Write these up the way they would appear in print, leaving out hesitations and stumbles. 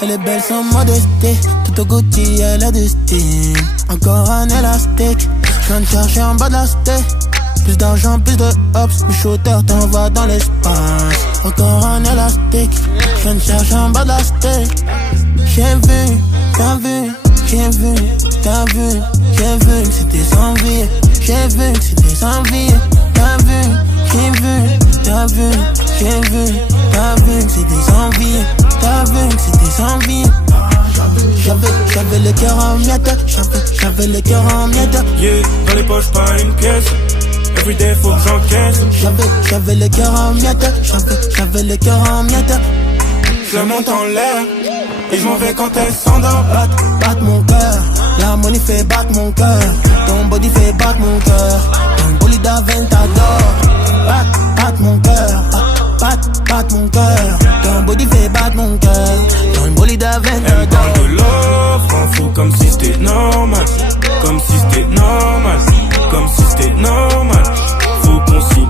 Elle est belle sans modestie, tout au Gucci elle a du style. Encore un élastique, j'viens de chercher en bas de la steak. Plus d'argent, plus de hops, le shooter t'envoie dans l'espace. Encore un élastique, j'viens de chercher en bas de la steak. J'ai vu, t'as vu, j'ai vu, t'as vu, j'ai vu que c'était sans vie. J'ai vu que c'était sans vie. T'as vu, j'ai vu, t'as vu, j'ai vu, t'as vu que c'était sans vie. T'as vu que c'était sans vie. J'avais le cœur en miettes, j'avais le cœur en miettes. Yeah, dans les poches pas une pièce. Everyday faut que j'encaisse. J'avais le cœur en miettes, j'avais le cœur en miettes. Je la monte en l'air et je m'en vais quand elle s'endort. Batte mon cœur, la money fait battre mon cœur. Ton body fait battre mon cœur. Ton bolide d'Aventador. Batte mon cœur, batte mon cœur. Ton body fait battre mon cœur. Ton bolide d'Aventador. Elle parle de l'offre, en fou comme si c'était normal. Comme si c'était normal. Comme si c'était normal. Faut qu'on signe,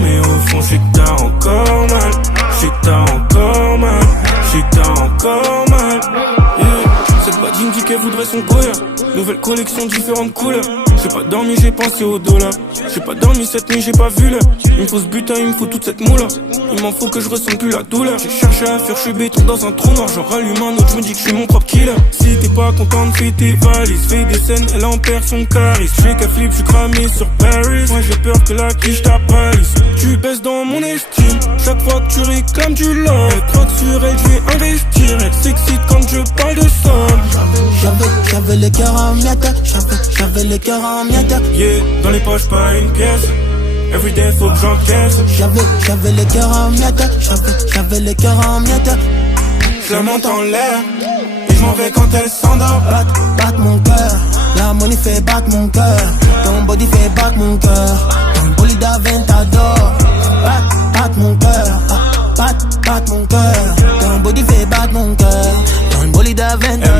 mais au fond j'sais que t'as encore mal. J'sais que t'as encore mal. J'sais que t'as encore mal. Yeah. Cette badine dit qu'elle voudrait son Goya. Nouvelle collection, différentes couleurs. J'ai pas dormi, j'ai pensé au dollar. J'ai pas dormi cette nuit, j'ai pas vu l'heure. Il me faut ce butin, il me faut toute cette moula. Il m'en faut que je ressente plus la douleur. J'ai cherché à faire, je suis béton dans un trou noir. J'en rallume un autre, je me dis que je suis mon propre killer. Si t'es pas contente, fais tes valises. Fais des scènes, elle en perd son charisme. J'fais qu'à flip, j'suis cramé sur Paris. Moi j'ai peur que la quiche t'appalisse. Tu baisses dans mon estime. Chaque fois que tu réclames du love. Elle croit que sur elle, j'vais investir. Elle s'excite quand je parle de somme. J'avais le cœur en miettes, j'avais le cœur en miettes. Yeah, dans les poches pas une pièce. Everyday faut que j'encaisse. J'avais le cœur en miettes, j'avais le cœur en miettes. Je la monte en l'air et je m'en vais quand elle s'endort. Batte mon cœur, la money fait battre mon cœur. Ton body fait battre mon cœur. Ton bolide d'Aventador. Batte mon cœur, batte mon cœur. Ton body fait battre mon cœur. Ton bolide d'Aventador.